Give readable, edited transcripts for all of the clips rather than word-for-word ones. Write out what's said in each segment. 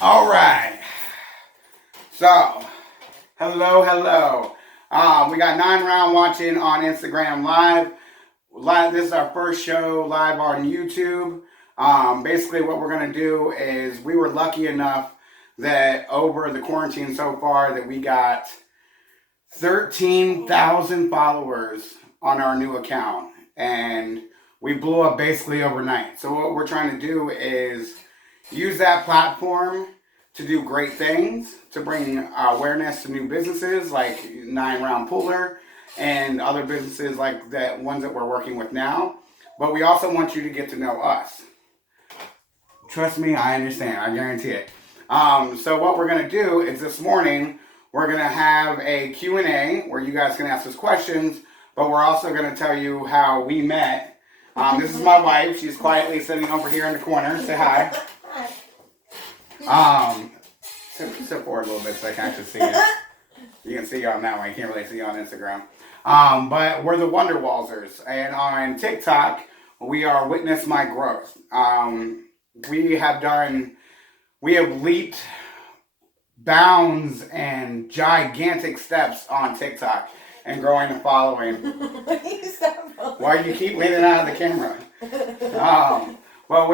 All right. So, hello. We got 9 Round watching on Instagram Live. This is our first show live on YouTube. Basically, what we're gonna do is we were lucky enough that over the quarantine so far that we got 13,000 followers on our new account, and we blew up basically overnight. So what we're trying to do is use that platform to do great things, to bring awareness to new businesses like 9 Round Puller and other businesses like the ones that we're working with now. But we also want you to get to know us. Trust me, I understand. I guarantee it. So what we're going to do is this morning, we're going to have a Q&A where you guys can ask us questions, but we're also going to tell you how we met. This is my wife. She's quietly sitting over here in the corner. Say hi. Sit forward a little bit so I can actually see you. You can see you on that one. You can't really see you on Instagram. But we're the Wonder Walzers. And on TikTok, we are Witness My Growth. We have leaped bounds and gigantic steps on TikTok and growing a following. Why do you keep leaning out of the camera? Well,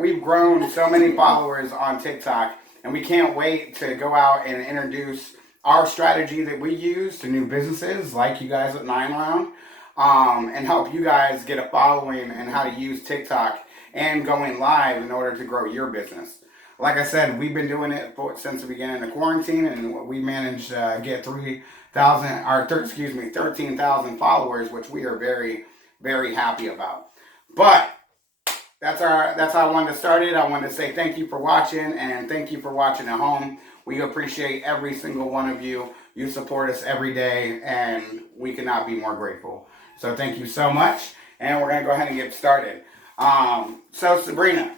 we've grown so many followers on TikTok, and we can't wait to go out and introduce our strategy that we use to new businesses like you guys at 9Round, and help you guys get a following and how to use TikTok and going live in order to grow your business. Like I said, we've been doing it since the beginning of quarantine, and we managed to get 13,000 followers, which we are very, very happy about. But that's how I wanted to start it. I wanted to say thank you for watching, and thank you for watching at home. We appreciate every single one of you. You support us every day, and we cannot be more grateful. So thank you so much, and we're gonna go ahead and get started. So Sabrina,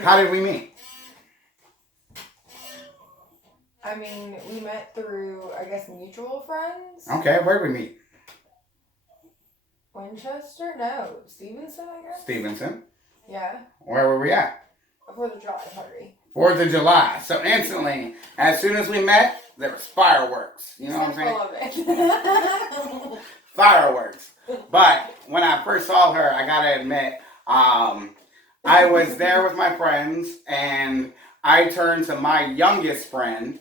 how did we meet? I mean, we met through, I guess, mutual friends. Okay, where did we meet? Winchester? No, Stevenson, I guess. Stevenson. Yeah. Where were we at? 4th of July party. 4th of July. So instantly, as soon as we met, there was fireworks. You know what I'm saying? Fireworks. But when I first saw her, I gotta admit, I was there with my friends, and I turned to my youngest friend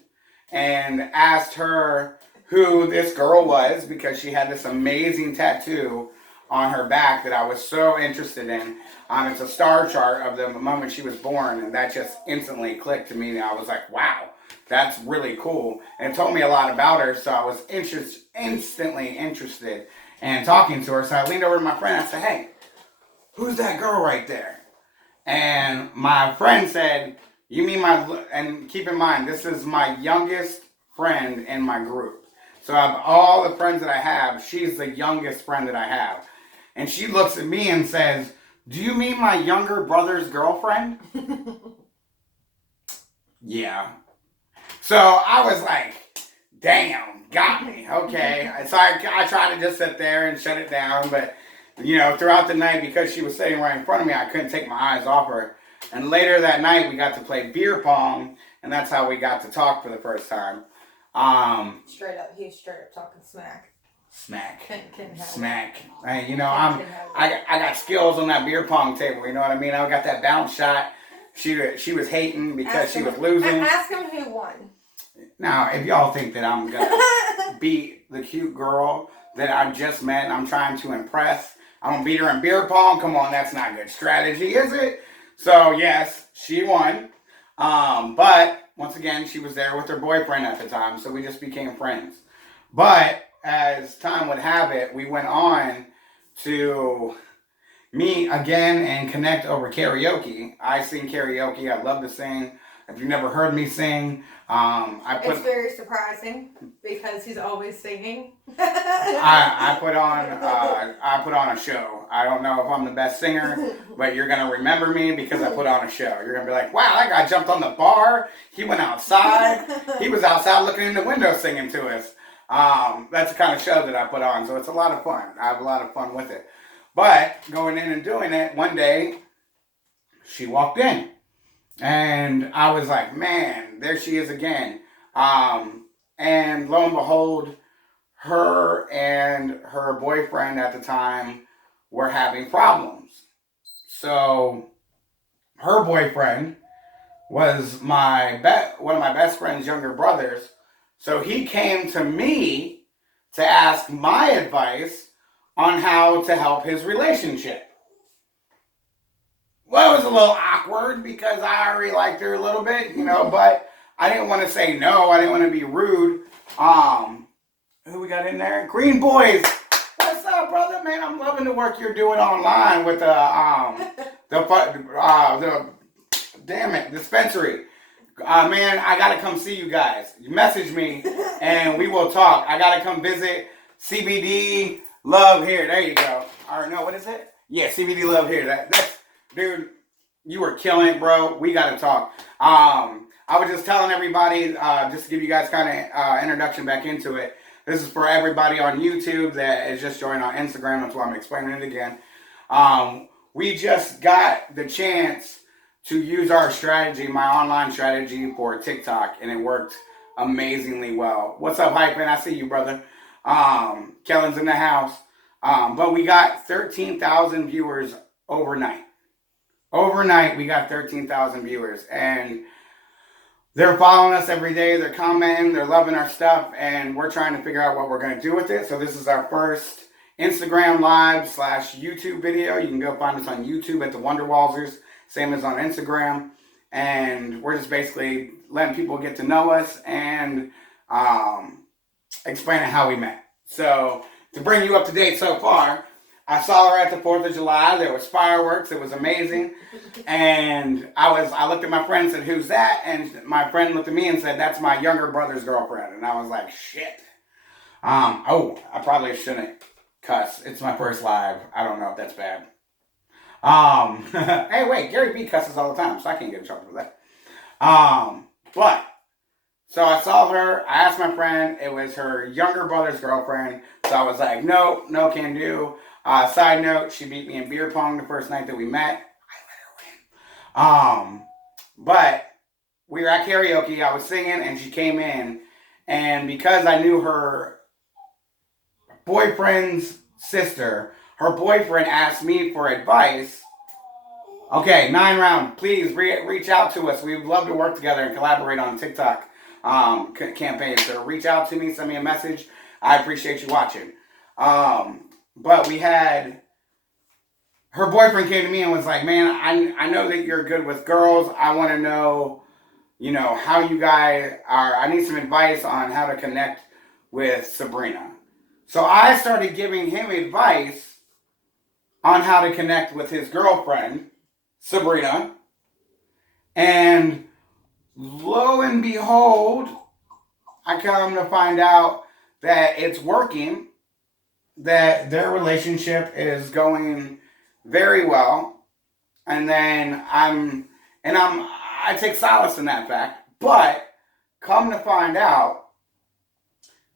and asked her who this girl was, because she had this amazing tattoo on her back that I was so interested in. It's a star chart of the moment she was born, and that just instantly clicked to me. And I was like, wow, that's really cool. And it told me a lot about her, so I was instantly interested in talking to her. So I leaned over to my friend and I said, hey, who's that girl right there? And my friend said, you mean and keep in mind, this is my youngest friend in my group. So of all the friends that I have, she's the youngest friend that I have. And she looks at me and says, do you mean my younger brother's girlfriend? Yeah. So I was like, damn, got me. Okay. So I tried to just sit there and shut it down. But, throughout the night, because she was sitting right in front of me, I couldn't take my eyes off her. And later that night, we got to play beer pong. And that's how we got to talk for the first time. He was straight up talking smack. Smack. Hey, I got skills on that beer pong table. You know what I mean? I got that bounce shot. She was hating because she was losing. Ask him who won. Now, if y'all think that I'm gonna beat the cute girl that I just met and I'm trying to impress, I'm gonna beat her in beer pong. Come on, that's not good strategy, is it? So yes, she won. But once again, she was there with her boyfriend at the time, so we just became friends. But as time would have it, we went on to meet again and connect over karaoke. I sing karaoke. I love to sing. If you've never heard me sing, it's very surprising because he's always singing. I put on a show. I don't know if I'm the best singer, but you're gonna remember me because I put on a show. You're gonna be like, wow, that guy jumped on the bar. He went outside. He was outside looking in the window singing to us. That's the kind of show that I put on. So it's a lot of fun. I have a lot of fun with it. But going in and doing it, one day she walked in. And I was like, man, there she is again. And lo and behold, her and her boyfriend at the time were having problems. So her boyfriend was one of my best friend's younger brothers. So he came to me to ask my advice on how to help his relationship. Well, it was a little awkward because I already liked her a little bit, but I didn't want to say no. I didn't want to be rude. Who we got in there? Green Boys. What's up, brother? Man, I'm loving the work you're doing online with the damn it, dispensary. Man, I gotta come see you guys. You message me and we will talk. I gotta come visit CBD Love here. There you go. All right, no, what is it? Yeah, CBD Love here. That's dude. You were killing it, bro. We gotta talk. I was just telling everybody, just to give you guys kind of introduction back into it. This is for everybody on YouTube that is just joining on Instagram. That's why I'm explaining it again. We just got the chance to use our strategy, my online strategy for TikTok, and it worked amazingly well. What's up, Hype Man? I see you, brother. Kellen's in the house. But we got 13,000 viewers overnight. Overnight, we got 13,000 viewers. And they're following us every day. They're commenting. They're loving our stuff. And we're trying to figure out what we're going to do with it. So this is our first Instagram Live / YouTube video. You can go find us on YouTube at the Wonderwalzers. Same as on Instagram. And we're just basically letting people get to know us and explaining how we met. So to bring you up to date so far, I saw her at the 4th of July. There was fireworks. It was amazing. And I looked at my friend and said, who's that? And my friend looked at me and said, that's my younger brother's girlfriend. And I was like, shit. I probably shouldn't cuss. It's my first live. I don't know if that's bad. Hey, wait, Gary B cusses all the time, so I can't get in trouble for that. But, so I saw her, I asked my friend, it was her younger brother's girlfriend, so I was like, no can do. Side note, she beat me in beer pong the first night that we met. I let her win. But we were at karaoke, I was singing, and she came in, and because I knew her boyfriend's sister, her boyfriend asked me for advice. Okay, 9 round. Please reach out to us. We'd love to work together and collaborate on TikTok campaign. So reach out to me, send me a message. I appreciate you watching. But we had her boyfriend came to me and was like, man, I know that you're good with girls. I want to know, how you guys are. I need some advice on how to connect with Sabrina. So I started giving him advice on how to connect with his girlfriend, Sabrina. And lo and behold, I come to find out that it's working, that their relationship is going very well. And then I take solace in that fact, but come to find out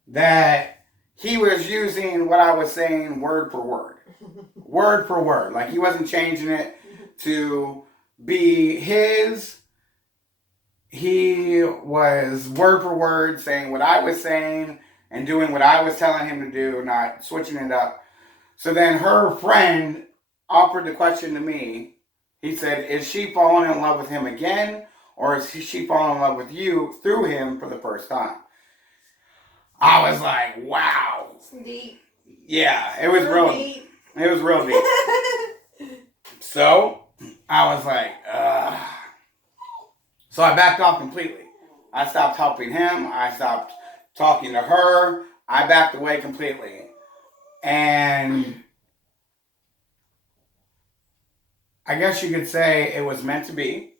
that he was using what I was saying word for word. Word for word. Like he wasn't changing it to be his. He was word for word saying what I was saying and doing what I was telling him to do, not switching it up. So then her friend offered the question to me. He said, is she falling in love with him again? Or is she falling in love with you through him for the first time? I was like, wow. Deep. Yeah, it was real deep. It was real deep. So I was like, So I backed off completely. I stopped helping him. I stopped talking to her. I backed away completely. And I guess you could say it was meant to be.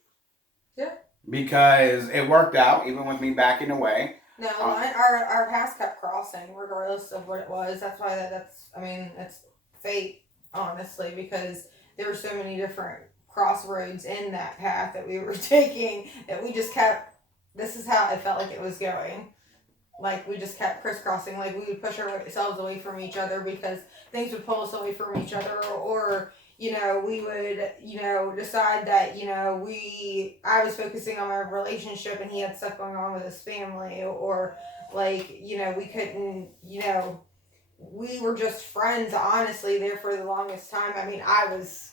Yeah. Because it worked out, even with me backing away. No, our paths kept crossing, regardless of what it was. That's why that's fate, honestly, because there were so many different crossroads in that path that we were taking that we just kept. This is how I felt like it was going. Like we just kept crisscrossing. Like we would push ourselves away from each other because things would pull us away from each other, or we would, decide that, I was focusing on my relationship and he had stuff going on with his family, or like, we couldn't, we were just friends, honestly, there for the longest time. I mean, I was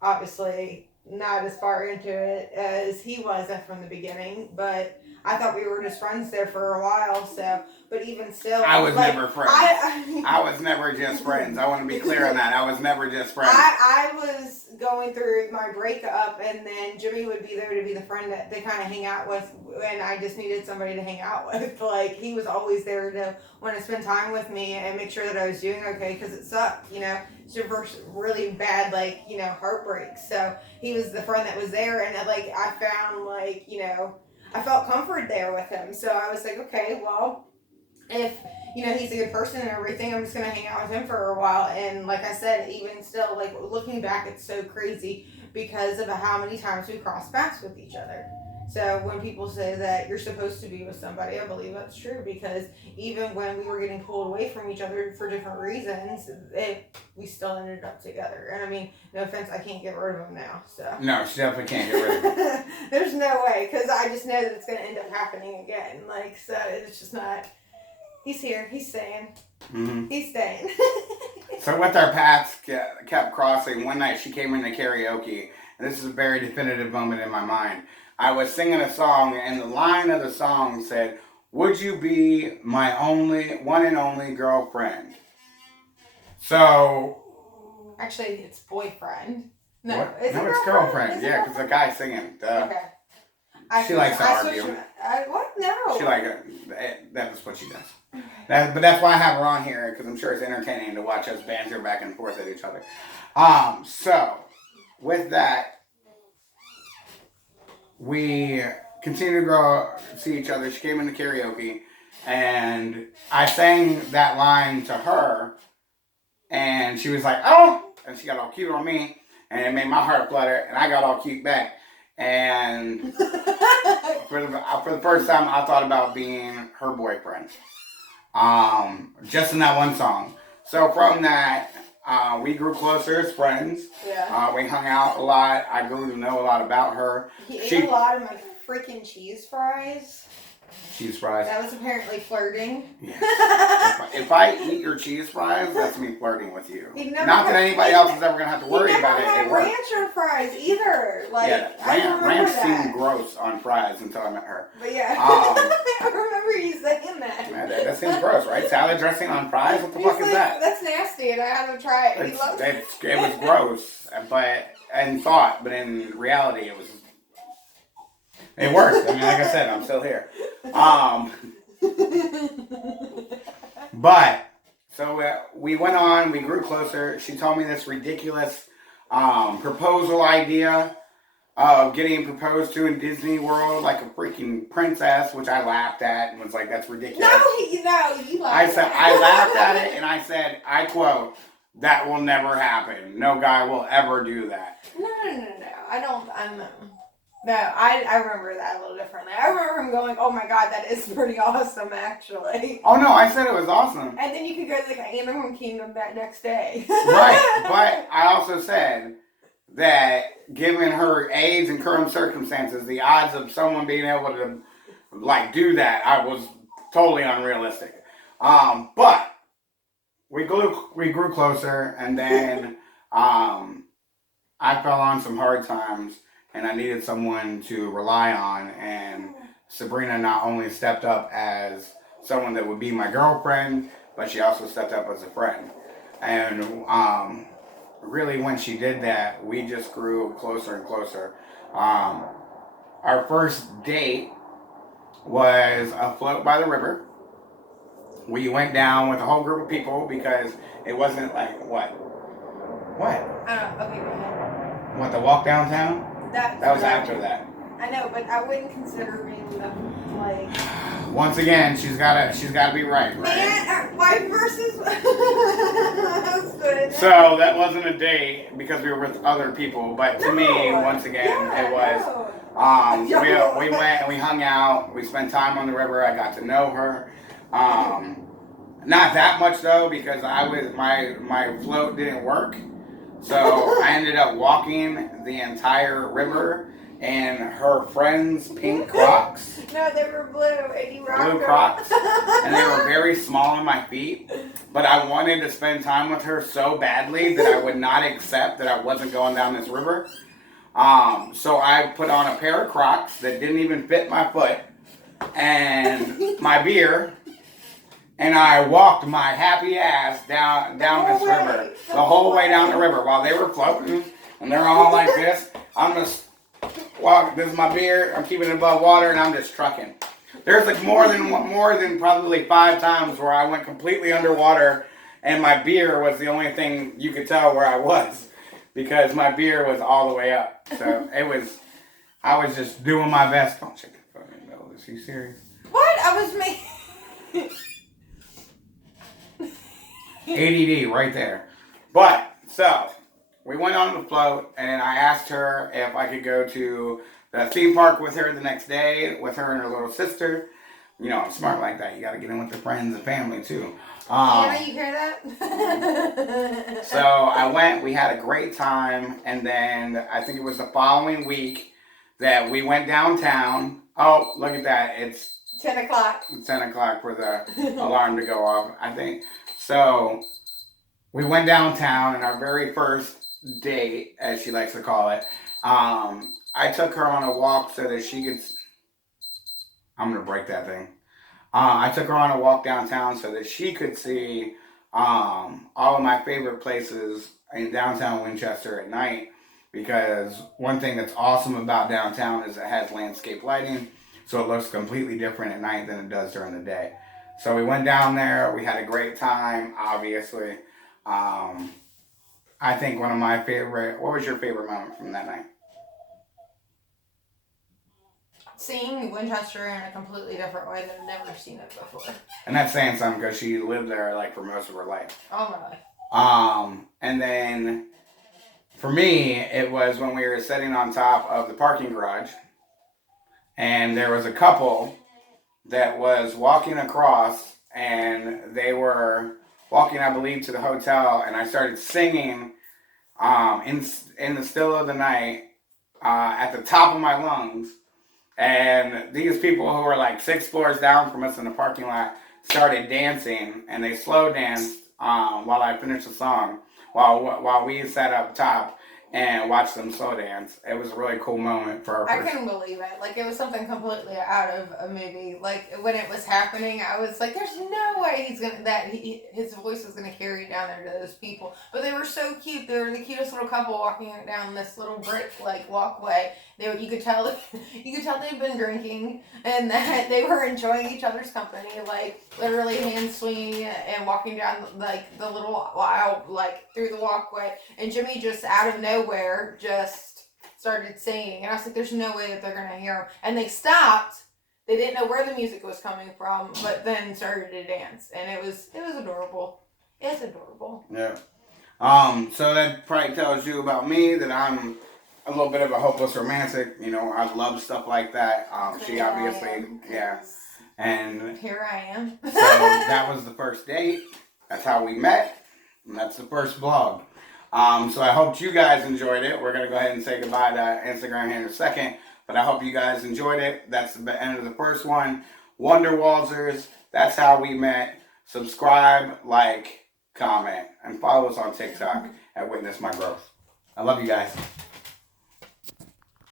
obviously not as far into it as he was from the beginning, but I thought we were just friends there for a while. So, but even still, I was never friends. I was never just friends. I want to be clear on that. I was never just friends. I was going through my breakup, and then Jimmy would be there to be the friend that they kind of hang out with, and I just needed somebody to hang out with. Like, he was always there to want to spend time with me and make sure that I was doing okay, because it sucked, It's your first really bad, heartbreak. So he was the friend that was there, and I found, I felt comfort there with him. So I was like, okay, well, if he's a good person and everything, I'm just gonna hang out with him for a while. And like I said, even still, looking back, it's so crazy because of how many times we crossed paths with each other. So when people say that you're supposed to be with somebody, I believe that's true, because even when we were getting pulled away from each other for different reasons, we still ended up together. And I mean, no offense, I can't get rid of him now. So no, she definitely can't get rid of him. There's no way, because I just know that it's going to end up happening again. So it's just not. He's here. He's staying. Mm-hmm. He's staying. So with our paths kept crossing, one night she came into karaoke, and this is a very definitive moment in my mind. I was singing a song, and the line of the song said, "Would you be my one and only girlfriend?" So... Actually, it's boyfriend. No, what? It's girlfriend. Yeah, because the guy's singing. Okay. She likes to argue. What? No. She that's what she does. But that's why I have her on here, because I'm sure it's entertaining to watch us banter back and forth at each other. So, with that, we continue to see each other. She came into karaoke, and I sang that line to her, and she was like, "Oh!" And she got all cute on me, and it made my heart flutter, and I got all cute back. And for the first time, I thought about being her boyfriend. Just in that one song. So from that, we grew closer as friends. Yeah. We hung out a lot. I grew to know a lot about her. He ate a lot of my freaking cheese fries. Cheese fries. That was apparently flirting. Yes. If I eat your cheese fries, that's me flirting with you. Not that anybody else is ever going to have to worry about it. It works. Rancher fries either. Ranch seemed gross on fries until I met her. But yeah, I remember you saying that. That seems gross, right? Salad dressing on fries? What the fuck is that? That's nasty, and I had to try it. It was gross, but in reality, it worked. I mean, like I said, I'm still here. But, so we went on, we grew closer. She told me this ridiculous proposal idea of getting proposed to in Disney World like a freaking princess, which I laughed at and was like, that's ridiculous. You laughed at it. I laughed at it and I said, I quote, "That will never happen. No guy will ever do that." No. I remember that a little differently. I remember him going, "Oh my god, that is pretty awesome, actually." Oh no, I said it was awesome. And then you could go to the Animal Kingdom that next day. Right, but I also said that given her age and current circumstances, the odds of someone being able to do that, I was totally unrealistic. But we grew closer, and then I fell on some hard times. And I needed someone to rely on, and Sabrina not only stepped up as someone that would be my girlfriend, but she also stepped up as a friend. And really, when she did that, we just grew closer and closer. Our first date was a float by the river. We went down with a whole group of people because it wasn't what? Okay, go ahead. What, the walk downtown? That was after that. I know, but I wouldn't consider being Once again, she's gotta be right? Man, wife versus. So that wasn't a date because we were with other people, but to me, once again, it was. We went and we hung out. We spent time on the river. I got to know her. Not that much though, because my float didn't work. So I ended up walking the entire river in her friend's pink Crocs. No, they were blue, and you rocked Blue them. Crocs. And they were very small on my feet. But I wanted to spend time with her so badly that I would not accept that I wasn't going down this river. So I put on a pair of Crocs that didn't even fit my foot and my beer, and I walked my happy ass down this river, the whole way down the river while they were floating, and they're all like this. I'm just walking. This is my beer. I'm keeping it above water, and I'm just trucking. There's like more than probably 5 times where I went completely underwater, and my beer was the only thing you could tell where I was, because my beer was all the way up. So I was just doing my best. Don't shake the fucking nose. Is he serious? What? I was me. ADD right there. But, so, we went on the float, and I asked her if I could go to the theme park with her the next day, with her and her little sister. You know, I'm smart like that. You gotta get in with the friends and family, too. Anna, you hear that? So, I went, we had a great time, and then I think it was the following week that we went downtown. Oh, look at that. It's 10 o'clock. 10 o'clock for the alarm to go off, I think. So, we went downtown, and our very first date, as she likes to call it, I took her on a walk so that she could... I'm going to break that thing. I took her on a walk downtown so that she could see all of my favorite places in downtown Winchester at night, because one thing that's awesome about downtown is it has landscape lighting, so it looks completely different at night than it does during the day. So we went down there. We had a great time, obviously. I think one of my favorite... What was your favorite moment from that night? Seeing Winchester in a completely different way than I've never seen it before. And that's saying something, because she lived there like for most of her life. Oh my life. And then for me, it was when we were sitting on top of the parking garage, and there was a couple that was walking across, and they were walking, I believe, to the hotel, and I started singing in the still of the night at the top of my lungs. And these people who were like 6 floors down from us in the parking lot started dancing, and they slow danced while I finished the song, while we sat up top and watched them slow dance. It was a really cool moment for our I couldn't believe it. Like, it was something completely out of a movie. Like, when it was happening, I was like, there's no way his voice was gonna carry down there to those people. But they were so cute. They were the cutest little couple walking down this little brick like walkway. You could tell they'd been drinking, and that they were enjoying each other's company, like literally hand swinging and walking down like the little aisle, like through the walkway. And Jimmy just out of nowhere just started singing, and I was like, "There's no way that they're gonna hear him." And they stopped. They didn't know where the music was coming from, but then started to dance, and it was adorable. It's adorable. Yeah. So that probably tells you about me, that I'm a little bit of a hopeless romantic. You know, I love stuff like that. She obviously, yeah. And here I am. So that was the first date. That's how we met. And that's the first vlog. So I hope you guys enjoyed it. We're going to go ahead and say goodbye to Instagram here in a second. But I hope you guys enjoyed it. That's the end of the first one. Wonder Walzers. That's how we met. Subscribe, like, comment, and follow us on TikTok at Witness My Growth. I love you guys.